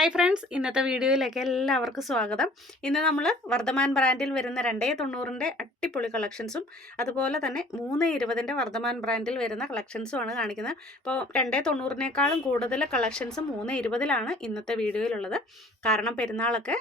Hi friends ഇന്നത്തെ വീഡിയോയിലേക്ക് എല്ലാവർക്കും സ്വാഗതം. ഇന്ന് നമ്മൾ വർദ്ധമാൻ ബ്രാൻഡിൽ വരുന്ന രണ്ടേ തൊണ്ണൂറിന്റെ അട്ടിപ്പൊളി കളക്ഷൻസും അതുപോലെ തന്നെ മൂന്ന് ഇരുപതിന്റെ വർദ്ധമാൻ ബ്രാൻഡിൽ വരുന്ന കളക്ഷൻസുമാണ് കാണിക്കുന്നത്. അപ്പോൾ രണ്ടേ തൊണ്ണൂറിനേക്കാളും കൂടുതൽ കളക്ഷൻസ് മൂന്ന് ഇരുപതിലാണ് ഇന്നത്തെ വീഡിയോയിലുള്ളത്. കാരണം പെരുന്നാളൊക്കെ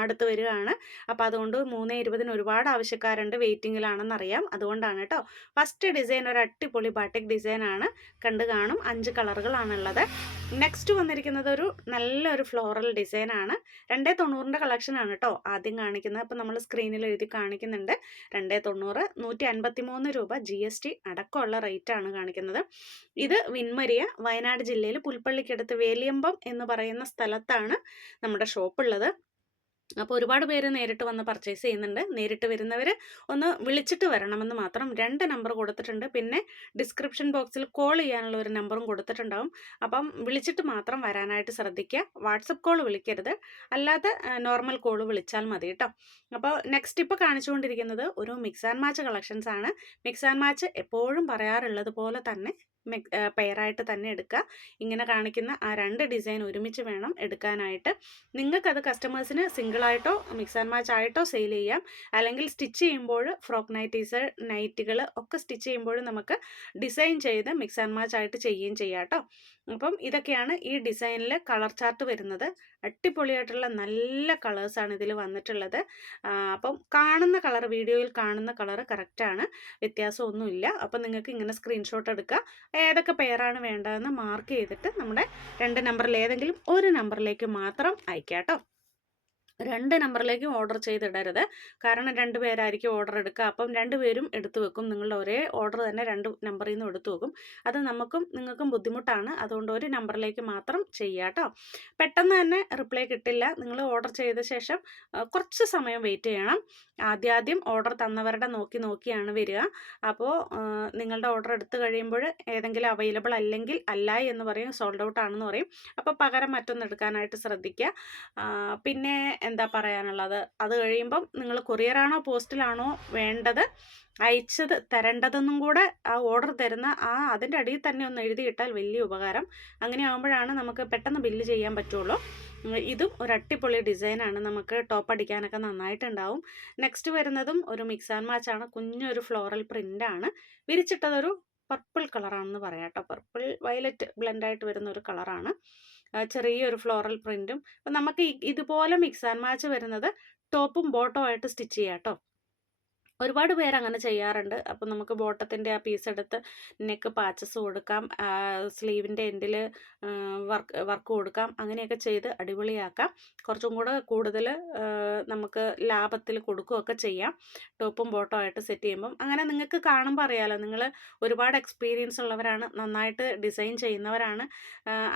അടുത്ത് വരികയാണ്. അപ്പോൾ അതുകൊണ്ട് മൂന്ന് ഇരുപതിന് ഒരുപാട് ആവശ്യക്കാരുണ്ട് വെയിറ്റിങ്ങിലാണെന്നറിയാം. അതുകൊണ്ടാണ് കേട്ടോ. ഫസ്റ്റ് ഡിസൈൻ ഒരു അട്ടിപ്പൊളി ബാട്ടിക് ഡിസൈനാണ് കണ്ടു കാണും. അഞ്ച് കളറുകളാണുള്ളത്. നെക്സ്റ്റ് വന്നിരിക്കുന്നത് ഒരു നല്ലൊരു ഫ്ലോറൽ ഡിസൈൻ ആണ്. രണ്ടേ തൊണ്ണൂറിന്റെ കളക്ഷനാണ് കേട്ടോ ആദ്യം കാണിക്കുന്നത്. അപ്പോൾ നമ്മൾ സ്ക്രീനിൽ എഴുതി കാണിക്കുന്നുണ്ട്. രണ്ടേ തൊണ്ണൂറ് നൂറ്റി അൻപത്തി മൂന്ന് രൂപ ജി എസ് ടി അടക്കമുള്ള റേറ്റ് ആണ് കാണിക്കുന്നത്. ഇത് വിൻമരിയ വയനാട് ജില്ലയിൽ പുൽപ്പള്ളിക്കടുത്ത് വേലിയമ്പം എന്ന് പറയുന്ന സ്ഥലത്താണ് നമ്മുടെ ഷോപ്പ് ഉള്ളത്. അപ്പോൾ ഒരുപാട് പേര് നേരിട്ട് വന്ന് പർച്ചേസ് ചെയ്യുന്നുണ്ട്. നേരിട്ട് വരുന്നവർ ഒന്ന് വിളിച്ചിട്ട് വരണമെന്ന് മാത്രം രണ്ട് നമ്പർ കൊടുത്തിട്ടുണ്ട്. പിന്നെ ഡിസ്ക്രിപ്ഷൻ ബോക്സിൽ കോൾ ചെയ്യാനുള്ള ഒരു നമ്പറും കൊടുത്തിട്ടുണ്ടാവും. അപ്പം വിളിച്ചിട്ട് മാത്രം വരാനായിട്ട് ശ്രദ്ധിക്കുക. വാട്സപ്പ് കോൾ വിളിക്കരുത്. അല്ലാതെ നോർമൽ കോൾ വിളിച്ചാൽ മതി കേട്ടോ അപ്പോൾ നെക്സ്റ്റ് ഇപ്പോൾ കാണിച്ചുകൊണ്ടിരിക്കുന്നത് ഒരു മിക്സ് ആൻഡ് മാച്ച് കളക്ഷൻസ് ആണ് മിക്സ് ആൻഡ് മാച്ച് എപ്പോഴും പറയാറുള്ളത് പോലെ തന്നെ പെയറായിട്ട് തന്നെ എടുക്കുക. ഇങ്ങനെ കാണിക്കുന്ന ആ രണ്ട് ഡിസൈൻ ഒരുമിച്ച് വേണം എടുക്കാനായിട്ട്. നിങ്ങൾക്കത് കസ്റ്റമേഴ്സിന് സിംഗിളായിട്ടോ മിക്സ് ആൻഡ് മാച്ച് ആയിട്ടോ സെയിൽ ചെയ്യാം. അല്ലെങ്കിൽ സ്റ്റിച്ച് ചെയ്യുമ്പോൾ ഫ്രോക്ക് നൈറ്റീസ് നൈറ്റുകൾ ഒക്കെ സ്റ്റിച്ച് ചെയ്യുമ്പോൾ നമുക്ക് ഡിസൈൻ ചെയ്ത് മിക്സ് ആൻഡ് മാച്ച് ആയിട്ട് ചെയ്യുകയും ചെയ്യാം കേട്ടോ അപ്പം ഇതൊക്കെയാണ് ഈ ഡിസൈനിൽ കളർ ചാർട്ട് വരുന്നത്. അടിപൊളിയായിട്ടുള്ള നല്ല കളേഴ്സാണ് ഇതിൽ വന്നിട്ടുള്ളത്. അപ്പം കാണുന്ന കളർ വീഡിയോയിൽ കാണുന്ന കളർ കറക്റ്റാണ് വ്യത്യാസമൊന്നുമില്ല. അപ്പം നിങ്ങൾക്ക് ഇങ്ങനെ സ്ക്രീൻഷോട്ട് എടുക്കുക ഏതൊക്കെ പേരാണ് വേണ്ടതെന്ന് മാർക്ക് ചെയ്തിട്ട് നമ്മുടെ രണ്ട് നമ്പറിൽ ഏതെങ്കിലും ഒരു നമ്പറിലേക്ക് മാത്രം അയക്കാം കേട്ടോ. രണ്ട് നമ്പറിലേക്കും ഓർഡർ ചെയ്തിടരുത്. കാരണം രണ്ട് പേരായിരിക്കും ഓർഡർ എടുക്കുക. അപ്പം രണ്ട് പേരും എടുത്തു വെക്കും. നിങ്ങളുടെ ഒരേ ഓർഡർ തന്നെ രണ്ട് നമ്പറിൽ നിന്നും എടുത്തു വെക്കും. അത് നമുക്കും നിങ്ങൾക്കും ബുദ്ധിമുട്ടാണ്. അതുകൊണ്ട് ഒരു നമ്പറിലേക്ക് മാത്രം ചെയ്യാട്ടോ പെട്ടെന്ന് തന്നെ റിപ്ലൈ കിട്ടില്ല. നിങ്ങൾ ഓർഡർ ചെയ്ത ശേഷം കുറച്ച് സമയം വെയിറ്റ് ചെയ്യണം. ആദ്യാദ്യം ഓർഡർ തന്നവരുടെ നോക്കി നോക്കിയാണ് വരിക. അപ്പോൾ നിങ്ങളുടെ ഓർഡർ എടുത്തു കഴിയുമ്പോൾ ഏതെങ്കിലും അവൈലബിൾ അല്ലെങ്കിൽ അല്ല എന്ന് പറയും. സോൾഡ് ഔട്ട് ആണെന്ന് പറയും. അപ്പോൾ പകരം മറ്റൊന്ന് എടുക്കാനായിട്ട് ശ്രദ്ധിക്കുക. പിന്നെ എന്താ പറയാനുള്ളത്? അത് കഴിയുമ്പം നിങ്ങൾ കൊറിയറാണോ പോസ്റ്റിലാണോ വേണ്ടത് അയച്ചത് തരേണ്ടതെന്നും കൂടെ ആ ഓർഡർ തരുന്ന ആ അതിന്റെ അടിയിൽ തന്നെ ഒന്ന് എഴുതിയിട്ടാൽ വലിയ ഉപകാരം. അങ്ങനെ ആകുമ്പോഴാണ് നമുക്ക് പെട്ടെന്ന് ബില്ല് ചെയ്യാൻ പറ്റുള്ളൂ. ഇതും ഒരു അട്ടിപ്പൊളി ഡിസൈനാണ്. നമുക്ക് ടോപ്പ് അടിക്കാനൊക്കെ നന്നായിട്ടുണ്ടാവും. നെക്സ്റ്റ് വരുന്നതും ഒരു മിക്സ് ആൻഡ് മാച്ച് ആണ്. കുഞ്ഞൊരു ഫ്ലോറൽ പ്രിന്റാണ് വിരിച്ചിട്ടതൊരു പർപ്പിൾ കളറാണെന്ന് പറയാം കേട്ടോ. പർപ്പിൾ വയലറ്റ് ബ്ലെൻഡായിട്ട് വരുന്ന ഒരു കളറാണ്. ചെറിയൊരു ഫ്ലോറൽ പ്രിന്റും അപ്പം നമുക്ക് ഇതുപോലെ മിക്സ് ആൻഡ് മാച്ച് വരുന്നത് ടോപ്പും ബോട്ടവും ആയിട്ട് സ്റ്റിച്ച് ചെയ്യാം കേട്ടോ ഒരുപാട് പേര് അങ്ങനെ ചെയ്യാറുണ്ട്. അപ്പം നമുക്ക് ബോട്ടത്തിന്റെ ആ പീസ് എടുത്ത് നെക്ക് പാച്ചസ് കൊടുക്കാം. സ്ലീവിന്റെ എൻഡിൽ വർക്ക് വർക്ക് കൊടുക്കാം. അങ്ങനെയൊക്കെ ചെയ്ത് അടിപൊളിയാക്കാം. കുറച്ചും കൂടെ കൂടുതൽ നമുക്ക് ലാഭത്തിൽ കൊടുക്കുകയൊക്കെ ചെയ്യാം. ടോപ്പും ബോട്ടോ ആയിട്ട് സെറ്റ് ചെയ്യുമ്പം. അങ്ങനെ നിങ്ങൾക്ക് കാണുമ്പോൾ അറിയാമല്ലോ നിങ്ങൾ ഒരുപാട് എക്സ്പീരിയൻസ് ഉള്ളവരാണ് നന്നായിട്ട് ഡിസൈൻ ചെയ്യുന്നവരാണ്.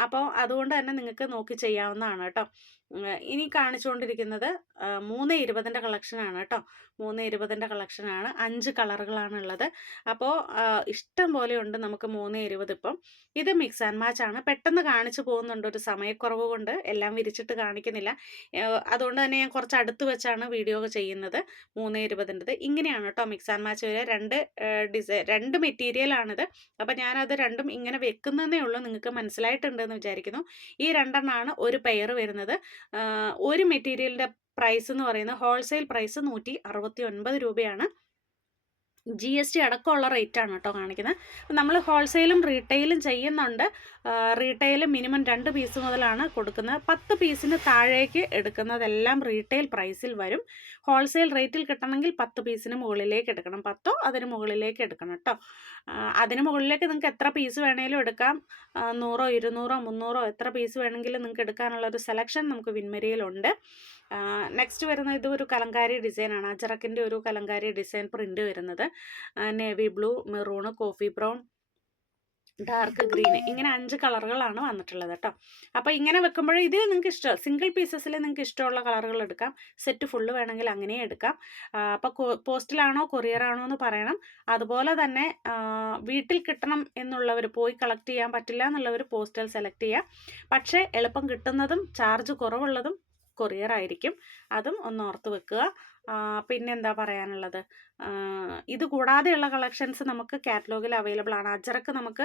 അപ്പോൾ അതുകൊണ്ട് തന്നെ നിങ്ങൾക്ക് നോക്കി ചെയ്യാവുന്നതാണ് കേട്ടോ. ഇനി കാണിച്ചുകൊണ്ടിരിക്കുന്നത് മൂന്ന് ഇരുപതിന്റെ കളക്ഷനാണ് കേട്ടോ. മൂന്ന് ഇരുപതിന്റെ കളക്ഷനാണ് അഞ്ച് കളറുകളാണുള്ളത് അപ്പോൾ ഇഷ്ടം പോലെ ഉണ്ട് നമുക്ക് മൂന്ന് ഇരുപത് ഇപ്പം. ഇത് മിക്സ് ആൻഡ് മാച്ച് ആണ്. പെട്ടെന്ന് കാണിച്ചു പോകുന്നുണ്ട് ഒരു സമയക്കുറവ് കൊണ്ട്. എല്ലാം വിരിച്ചിട്ട് കാണിക്കുന്നില്ല. അതുകൊണ്ട് തന്നെ ഞാൻ കുറച്ച് അടുത്ത് വെച്ചാണ് വീഡിയോ ചെയ്യുന്നത്. മൂന്ന് ഇരുപതിന്റെത് ഇങ്ങനെയാണ് കേട്ടോ മിക്സ് ആൻഡ് മാച്ച് വരെ രണ്ട് ഡിസൈൻ രണ്ട് മെറ്റീരിയലാണിത് അപ്പോൾ ഞാനത് രണ്ടും ഇങ്ങനെ വെക്കുന്നതേ ഉള്ളൂ. നിങ്ങൾക്ക് മനസ്സിലായിട്ടുണ്ടെന്ന് വിചാരിക്കുന്നു. ഈ രണ്ടെണ്ണമാണ് ഒരു പെയർ വരുന്നത്. ഒരു മെറ്റീരിയലിന്റെ പ്രൈസ് എന്ന് പറയുന്നത് ഹോൾസെയിൽ പ്രൈസ് നൂറ്റി അറുപത്തി ഒൻപത് രൂപയാണ്. ജി എസ് ടി അടക്കമുള്ള റേറ്റാണ് കേട്ടോ കാണിക്കുന്നത്. അപ്പം നമ്മൾ ഹോൾസെയിലും റീറ്റെയിലും ചെയ്യുന്നുണ്ട്. റീറ്റെയിൽ മിനിമം രണ്ട് പീസ് മുതലാണ് കൊടുക്കുന്നത്. പത്ത് പീസിന് താഴേക്ക് എടുക്കുന്നതെല്ലാം റീറ്റെയിൽ പ്രൈസിൽ വരും. ഹോൾസെയിൽ റേറ്റിൽ കിട്ടണമെങ്കിൽ പത്ത് പീസിന് മുകളിലേക്ക് എടുക്കണം. പത്തോ അതിന് മുകളിലേക്ക് എടുക്കണം കേട്ടോ. അതിന് മുകളിലേക്ക് നിങ്ങൾക്ക് എത്ര പീസ് വേണേലും എടുക്കാം. നൂറോ ഇരുന്നൂറോ മുന്നൂറോ എത്ര പീസ് വേണമെങ്കിലും നിങ്ങൾക്ക് എടുക്കാനുള്ള ഒരു സെലക്ഷൻ നമുക്ക് വിൻമരിയിലുണ്ട്. നെക്സ്റ്റ് വരുന്ന ഇത് ഒരു കലങ്കാരി ഡിസൈനാണ് അജറക്കിന്റെ ഒരു കലങ്കാരി ഡിസൈൻ പ്രിന്റ് വരുന്നത്. Navy blue maroon coffee brown dark green ഇങ്ങനെ അഞ്ച് കളറുകളാണ് വന്നിട്ടുള്ളത് കേട്ടോ അപ്പോൾ ഇങ്ങനെ വെക്കുമ്പോൾ ഇത് നിങ്ങൾക്ക് ഇഷ്ടം സിംഗിൾ പീസസിൽ നിങ്ങൾക്ക് ഇഷ്ടമുള്ള കളറുകൾ എടുക്കാം. സെറ്റ് ഫുള്ള് വേണമെങ്കിൽ അങ്ങനെ എടുക്കാം. അപ്പോൾ പോസ്റ്റിലാണോ കൊറിയറാണോ എന്ന് പറയണം. അതുപോലെ തന്നെ വീട്ടിൽ കിട്ടണം എന്നുള്ളവർ പോയി കളക്ട് ചെയ്യാൻ പറ്റില്ല എന്നുള്ളവർ പോസ്റ്റൽ സെലക്ട് ചെയ്യാം. പക്ഷേ എളുപ്പം കിട്ടുന്നതും ചാർജ് കുറവുള്ളതും കൊറിയർ ആയിരിക്കും. അതും ഒന്ന് ഓർത്ത് വെക്കുക. പിന്നെന്താ പറയാനുള്ളത്? ഇത് കൂടാതെയുള്ള കളക്ഷൻസ് നമുക്ക് കാറ്റലോഗിൽ അവൈലബിൾ ആണ്. അജറക്ക് നമുക്ക്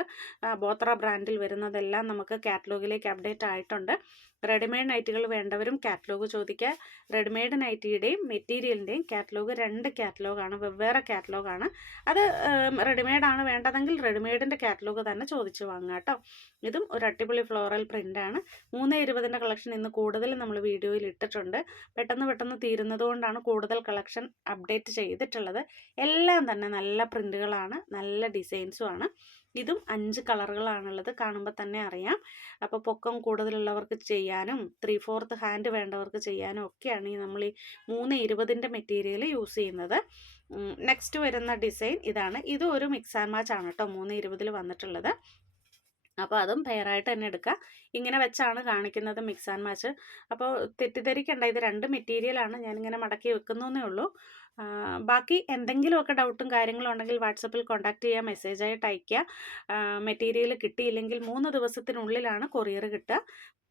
ബോത്ര ബ്രാൻഡിൽ വരുന്നതെല്ലാം നമുക്ക് കാറ്റലോഗിലേക്ക് അപ്ഡേറ്റ് ആയിട്ടുണ്ട്. റെഡിമെയ്ഡ് നൈറ്റികൾ വേണ്ടവരും കാറ്റലോഗ് ചോദിക്കുക. റെഡിമെയ്ഡ് നൈറ്റിയുടെയും മെറ്റീരിയലിന്റെയും കാറ്റലോഗ് രണ്ട് കാറ്റലോഗാണ് വെവ്വേറെ കാറ്റലോഗാണ്. അത് റെഡിമെയ്ഡ് ആണ് വേണ്ടതെങ്കിൽ റെഡിമെയ്ഡിന്റെ കാറ്റലോഗ് തന്നെ ചോദിച്ചു വാങ്ങുക കേട്ടോ. ഇതും ഒരു അടിപൊളി ഫ്ലോറൽ പ്രിന്റാണ്. മൂന്ന് ഇരുപതിന്റെ കളക്ഷൻ ഇന്ന് കൂടുതൽ നമ്മൾ വീഡിയോയിൽ ഇട്ടിട്ടുണ്ട്. പെട്ടെന്ന് പെട്ടെന്ന് തീരുന്നത് കൊണ്ടാണ് കൂടുതൽ കളക്ഷൻ അപ്ഡേറ്റ് ചെയ്തിട്ടുള്ളത് എല്ലാം തന്നെ നല്ല പ്രിന്റുകളാണ് നല്ല ഡിസൈൻസും ആണ് ഇതും അഞ്ച് കളറുകളാണുള്ളത് കാണുമ്പോൾ തന്നെ അറിയാം. അപ്പോൾ പൊക്കം കൂടുതലുള്ളവർക്ക് ചെയ്യാനും ത്രീ ഫോർത്ത് ഹാൻഡ് വേണ്ടവർക്ക് ചെയ്യാനും ഒക്കെയാണ് ഈ നമ്മൾ ഈ മൂന്ന് ഇരുപതിന്റെ മെറ്റീരിയൽ യൂസ് ചെയ്യുന്നത്. നെക്സ്റ്റ് വരുന്ന ഡിസൈൻ ഇതാണ്. ഇത് ഒരു മിക്സ് ആൻഡ് മാച്ച് ആണ് കേട്ടോ മൂന്ന് ഇരുപതിൽ വന്നിട്ടുള്ളത്. അപ്പോൾ അതും പെയറായിട്ട് തന്നെ എടുക്കുക ഇങ്ങനെ വെച്ചാണ് കാണിക്കുന്നത് മിക്സ് ആൻഡ് മാച്ച് അപ്പോൾ തെറ്റിദ്ധരിക്കേണ്ട. ഇത് രണ്ട് മെറ്റീരിയലാണ് ഞാനിങ്ങനെ മടക്കി വെക്കുന്നേ ഉള്ളൂ. ബാക്കി എന്തെങ്കിലുമൊക്കെ ഡൗട്ടും കാര്യങ്ങളും ഉണ്ടെങ്കിൽ വാട്സപ്പിൽ കോൺടാക്ട് ചെയ്യുക മെസ്സേജ് ആയിട്ട് അയയ്ക്കുക മെറ്റീരിയൽ കിട്ടിയില്ലെങ്കിൽ മൂന്ന് ദിവസത്തിനുള്ളിലാണ് കൊറിയർ കിട്ടുക.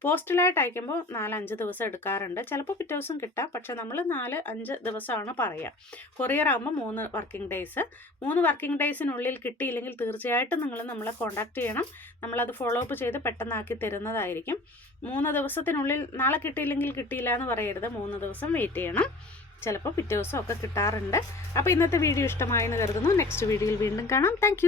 പോസ്റ്റലായിട്ട് അയക്കുമ്പോൾ നാലഞ്ച് ദിവസം എടുക്കാറുണ്ട്. ചിലപ്പോൾ പിറ്റേ ദിവസം കിട്ടാം. പക്ഷെ നമ്മൾ നാല് അഞ്ച് ദിവസമാണ് പറയുക. കൊറിയർ ആകുമ്പോൾ മൂന്ന് വർക്കിംഗ് ഡേയ്സ്. മൂന്ന് വർക്കിംഗ് ഡേയ്സിനുള്ളിൽ കിട്ടിയില്ലെങ്കിൽ തീർച്ചയായിട്ടും നിങ്ങൾ നമ്മളെ കോൺടാക്റ്റ് ചെയ്യണം. നമ്മളത് ഫോളോ അപ്പ് ചെയ്ത് പെട്ടെന്നാക്കി തരുന്നതായിരിക്കും. മൂന്ന് ദിവസത്തിനുള്ളിൽ നാളെ കിട്ടിയില്ലെങ്കിൽ കിട്ടിയില്ല എന്ന് പറയരുത്. മൂന്ന് ദിവസം വെയിറ്റ് ചെയ്യണം. ചിലപ്പോൾ പിറ്റേ ദിവസം ഒക്കെ കിട്ടാറുണ്ട്. അപ്പോൾ ഇന്നത്തെ വീഡിയോ ഇഷ്ടമായെന്ന് കരുതുന്നു. നെക്സ്റ്റ് വീഡിയോയിൽ വീണ്ടും കാണാം. താങ്ക്